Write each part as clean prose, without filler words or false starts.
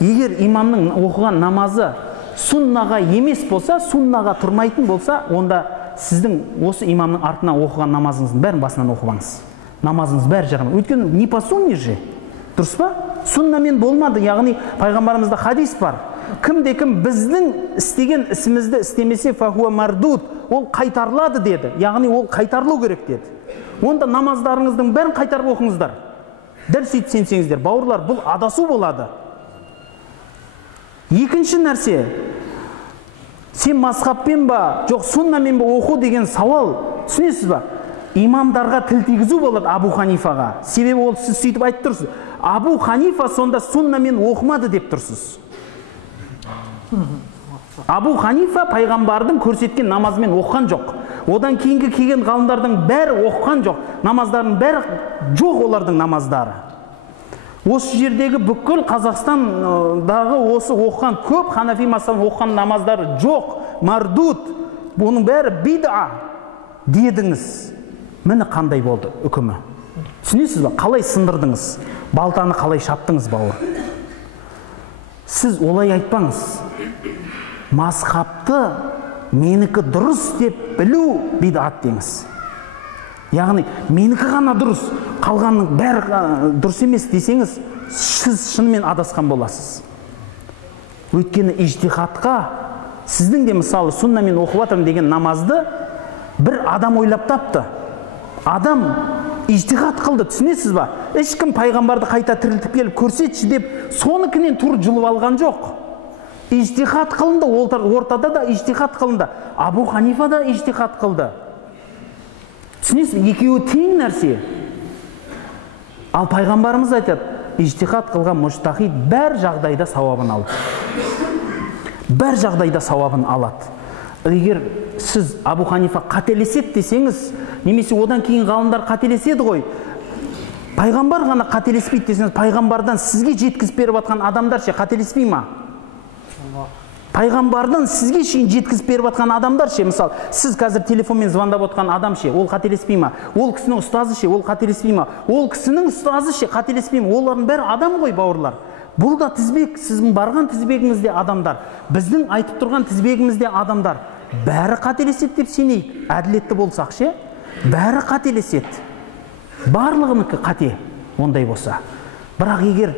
Егер имамның оқыған намазы суннаға емес болса, суннаға тұрмайтын болса, онда сіздің осы имамның артынан оқыған намазыңыздың бәрін басынан оқымаңыз. Намазыңыз бәрі жағынан. Өйткені не по сунне же. Дұрыс па? Суннамен болмады. Яғни пайғамбарымызда хадис бар. Кім-де-кім біздің істеген ісімізді істемесе, фахуа мардуд, ол қайтарылады деді. Яғни ол қайтарылу керек деді. Онда намаздарыңыздың бәрін қайтарып оқыңыздар. Дәл сөйтіп сенсеңіздер, бауырлар, бұл адасу болады. Екінші нәрсе, сен мазхабпен ба, жоқ суннамен ба оқу деген сауал, түсінесіз ба? Имамдарға тіл тигізу болады Абу Ханифаға. Себебі ол сіз сөйтіп айтып тұрсыз. Абу Ханифа сонда суннамен оқымады деп тұрсыз. Абу Ханифа пайғамбардың көрсеткен намазымен оққан жоқ. Одан кейінгі келген ғалымдардың бәрі оққан жоқ. Намаздардың бәрі жоқ олардың намаздары. Осы жердегі бүкіл Қазақстандағы осы оққан көп Ханафи мазхабын оққан намаздары жоқ, мардуд. Бұның бәрі бид'a дедіңіз. Міне қандай болды үкімі. Түсінесіз ба? Қалай сындырдыңыз? Балтаны қалай шаптыңыз, бауыр? Сіз олай айтпаңыз. Мазхабты менікі дұрыс деп білу бид'ат деңіз. Яғни менікі ғана дұрыс, қалғанның бәрі дұрыс емес десеңіз, сіз шынымен адасқан боласыз. Өйткені ижтихадқа, сіздің де мысалы суннамен оқып жатырмын деген намазды бір адам ойлап тапты. Адам ижтихад қылды, түсінесіз ба? Ешкім пайғамбарды қайта тірілтіп келіп көрсетші деп соныкінен тур жұлып алған жоқ. Ижтихад қылынды, ортада да ижтихад қылынды. Абу Ханифа да ижтихад қылды. Түсінесіз, екеуі тең нәрсе. Ал пайғамбарымыз айтады, ижтихад қылған мужтахид бәр жағдайда сауабын алады. Бәр жағдайда сауабын алады. Егер сіз Абу Ханифа қателеседі десеңіз, немесе одан кейін ғалымдар қателеседі ғой, пайғамбар ғана қателеспейді десеңіз, пайғамбардан сізге жеткізіп беріп жатқан адамдар ше қателеспей ма? Пайғамбардан сізге шейін жеткізіп беріп жатқан адамдар ше, мысалы, сіз қазір телефонмен звондап отқан адам ше, ол қателеспей ма? Ол кісінің ұстазы ше, ол қателеспей ма? Ол кісінің ұстазы ше, қателеспей ма? Олардың бәрі адам ғой, бауырлар. Бұл да тізбек, сіздің барған тізбегіңізде адамдар, біздің айтып тұрған тізбегімізде адамдар. Бәрі қателеседі деп сенейік, әділетті болсақ ше, бәрі қателеседі. Барлығыныкі қате, ондай болса. Бірақ егер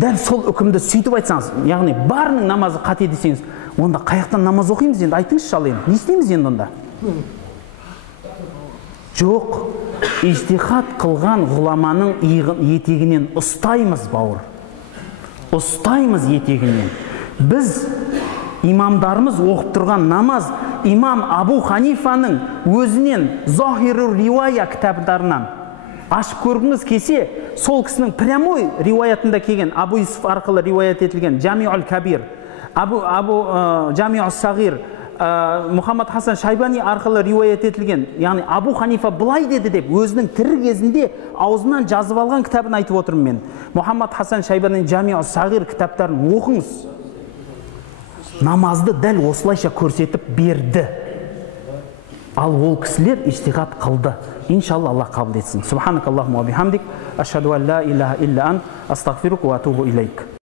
дәл сол үкімді сөйтіп айтсаңыз, яғни барының намазы қате десеңіз, онда қаяқтан намаз оқимыз енді, айтыңызшы ал енді, не істейміз енді онда? Жоқ, ижтихад қылған ғұламаның етегінен ұстаймыз, бауыр. Ұстаймыз етегінен. Біз имамдарымыз оқып тұрған намаз имам Абу Ханифаның өзінен Захиру риуая кітаптарынан ашып көргіңіз келсе, сол кісінің прямой риуаятында келген, Абу Юсуф арқылы риуаят етілген Жамиул Кабир, Жамиул Сағир, Мұхаммад Хасан Шайбани арқылы риуаят етілген, яғни Абу Ханифа былай деді деп өзінің тірі кезінде аузынан жазып алған кітабын айтып отырмын мен. Мұхаммад Хасан Шайбани Жамиул Сағир кітаптарын оқыңыз. Намазды дәл осылайша көрсетіп берді. Ал ол кісілер ижтихад қылды. Иншалла Аллах қабыл етсін. Субханакаллахумма ва бихамдик, ашхаду ан ла илаха илля ант, астағфирука ва атубу илейк.